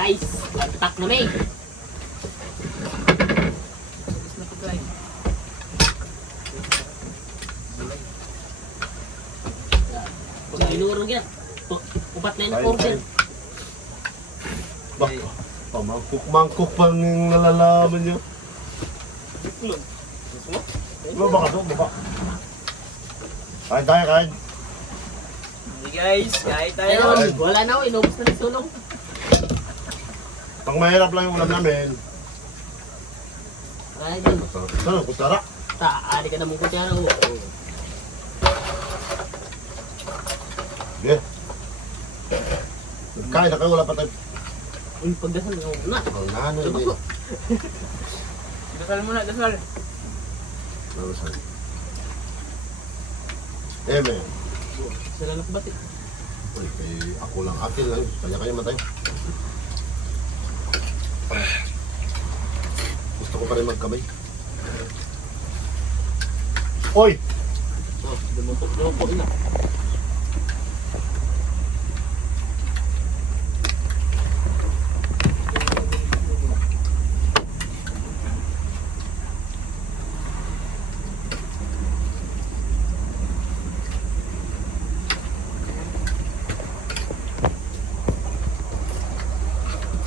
guys, lantak na may. Kung inurog yan, upat na yung order. Bak, mangkok pang nalalaman niyo. Baba ka doon, baba. Kain tayo, kain. Hey guys, kain tayo. Ayun, wala na, inubos na ng sulong. Pang mahirap lang yung ulam namin. Ayun, Saan, kutsara? taali ka na mong kutsara ko. Sige. Kain na kayo, wala pa tayo. Uy, pagdasal na ako na. Ang nanay Diba din. ko? Dasal muna, dasal. Nalusan. Eme. Sila na kubat eh. Uy, ako lang akin lang. Kanya-kanya man tayo. Gusto ko pa rin magkamay. Oy! Oh, dumutok na.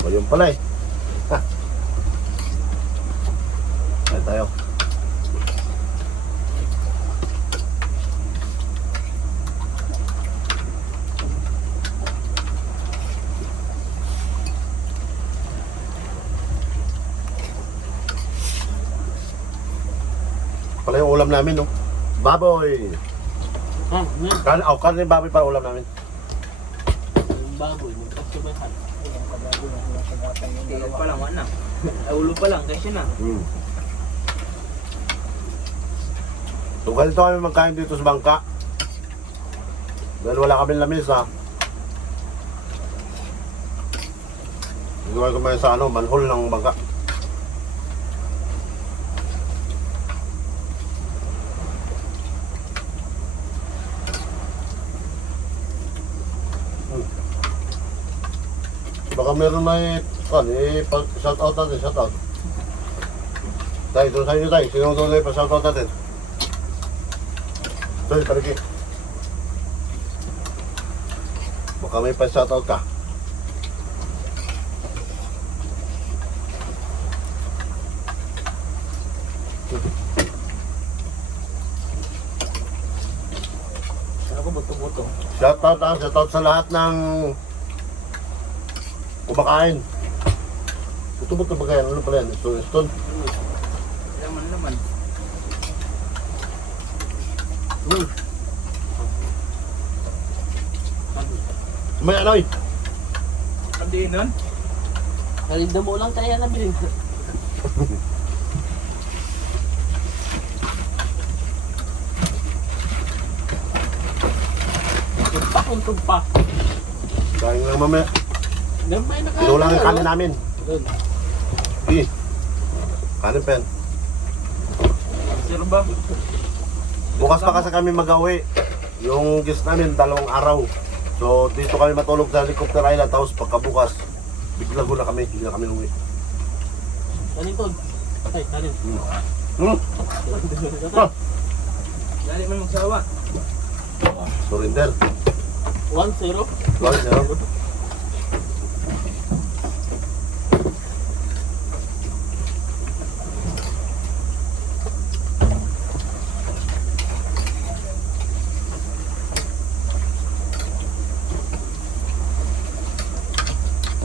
O yun pala eh. Ha. Ayan tayo. Pala yung ulam namin, no? Baboy! Ah, nga. Karne baboy pa ulam namin. Yung baboy, magkasubahan. Tingnan pa lang, wala. Ay, ulo pa lang, kasi na. So ganito kami magkain dito sa bangka. Dahil wala kami lamisa. Hindi kami kumain sa manhole ng bangka. Baka meron na shout out natin, shout out. Tay, doon sa inyo tay, sino doon na shout out natin? Tay, tariki. Baka may pa-shout out ka. Ako buto-buto. Shout out sa lahat ng kumakain. Ito ba ito ba kaya? Ano pala yan? Stone? Laman naman. May ano eh? Sabihin nun? Nalinda mo lang tayo na bilhin. Tumpak. Kain lang mamaya. Gamay na kain. Pinulang yung kanin namin. Doon. Kanin pen. Sir ba? Bukas pa kasi kami mag-awi. Yung guest namin, 2 araw. So dito kami matulog sa Helicopter Island. Tapos pagkabukas, bigla na kami. Hindi na kami nungi. Kanin ko. Ay, kanin. Dali man magsawa. Surrender. 1-0. Sorry, sir.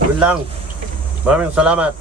Yun lang. Maraming salamat.